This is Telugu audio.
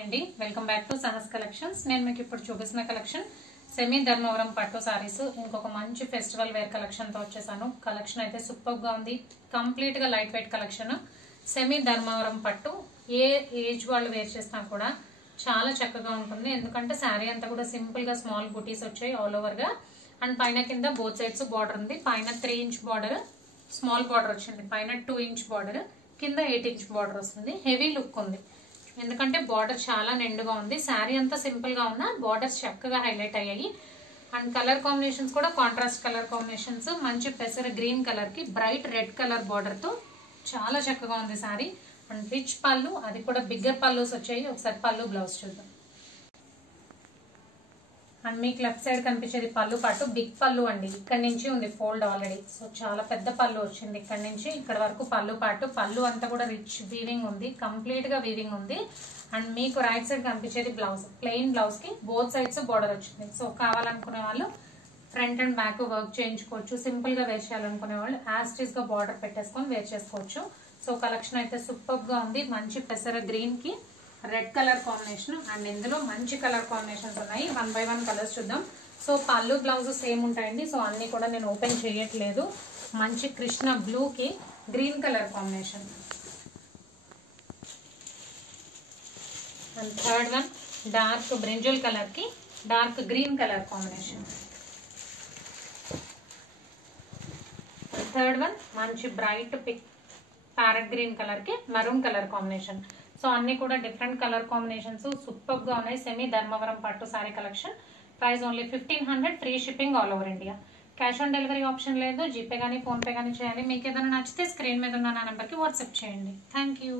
అండి welcome back to Sahas collections. నేను మీకు ఇప్పుడు చూపిస్తున్న కలెక్షన్ సెమీ ధర్మవరం పట్టు సారీస్. ఇంకొక మంచి ఫెస్టివల్ వేర్ కలెక్షన్ తో వచ్చేసాను. కలెక్షన్ అయితే సూపర్ గా ఉంది. కంప్లీట్ గా light weight collection. Semi Dharmavaram పట్టు ఏ ఏజ్ వాళ్ళు వేర్ చేసినా కూడా చాలా చక్కగా ఉంటుంది. ఎందుకంటే శారీ అంతా కూడా సింపుల్ గా స్మాల్ బుటీస్ వచ్చాయి ఆల్ ఓవర్ గా. అండ్ పైన కింద బోత్ సైడ్స్ బార్డర్ ఉంది. పైన 3 ఇంచ్ బార్డర్ స్మాల్ బార్డర్ వచ్చింది. పైన 2 ఇంచ్ బార్డర్, కింద 8 ఇంచ్ బార్డర్ వస్తుంది. హెవీ లుక్ ఉంది ఎందుకంటే బార్డర్ చాలా నిండుగా ఉంది. శారీ అంతా సింపుల్ గా ఉన్నా బార్డర్స్ చక్కగా హైలైట్ అయ్యాయి. అండ్ కలర్ కాంబినేషన్స్ కూడా కాంట్రాస్ట్ కలర్ కాంబినేషన్స్. మంచి పెసర గ్రీన్ కలర్ కి బ్రైట్ రెడ్ కలర్ బార్డర్ తో చాలా చక్కగా ఉంది శారీ. అండ్ రిచ్ పళ్ళు, అది కూడా బిగ్గర్ పళ్ళుస్ వచ్చాయి. ఒకసారి పళ్ళు బ్లౌజ్ చూద్దాం. అండ్ మీకు లెఫ్ట్ సైడ్ కనిపించేది పళ్ళు పాటు బిగ్ పళ్ళు అండి. ఇక్కడ నుంచి ఉంది ఫోల్డ్ ఆల్రెడీ. సో చాలా పెద్ద పళ్ళు వచ్చింది. ఇక్కడ నుంచి ఇక్కడ వరకు పళ్ళు పాటు. పళ్ళు అంతా కూడా రిచ్ వీవింగ్ ఉంది, కంప్లీట్ గా వీవింగ్ ఉంది. అండ్ మీకు రైట్ సైడ్ కనిపించేది బ్లౌజ్. ప్లెయిన్ బ్లౌజ్ కి బోత్ సైడ్స్ బోర్డర్ వచ్చింది. సో కావాలనుకునే వాళ్ళు ఫ్రంట్ అండ్ బ్యాక్ వర్క్ చేయించుకోవచ్చు. సింపుల్ గా వేర్ చేయాలనుకునే వాళ్ళు యాస్టీస్ గా బార్డర్ పెట్టేసుకొని వేర్ చేసుకోవచ్చు. సో కలెక్షన్ అయితే సూపర్ గా ఉంది. మంచి పెసర గ్రీన్ కి రెడ్ కలర్ కాంబినేషన్. అండ్ ఇందులో మంచి కలర్ కాంబినేషన్స్ ఉన్నాయి. 1 by 1 కలర్స్ చూద్దాం. సో పళ్ళు బ్లౌజ్ సేమ్ ఉంటాయండి. సో అన్ని కూడా నేను ఓపెన్ చేయట్లేదు. మంచి కృష్ణ బ్లూ కి green colour combination. And third one dark brinjal colour కి dark green colour combination. Third one మంచి bright pick parrot green colour కి మెరూన్ కలర్ కాంబినేషన్. సో అన్ని కూడా డిఫరెంట్ కలర్ కాంబినేషన్స్ సూపర్ గా ఉన్నాయి. సెమీ ధర్మవరం పట్టు sorry collection. Price only 1500. Free shipping all over India. Cash on delivery option లేదు. జీపే కానీ ఫోన్ పే కానీ చేయాలి. మీకు ఏదైనా నచ్చితే స్క్రీన్ మీద ఉన్న నా నెంబర్కి వాట్సాప్ చేయండి. Thank you.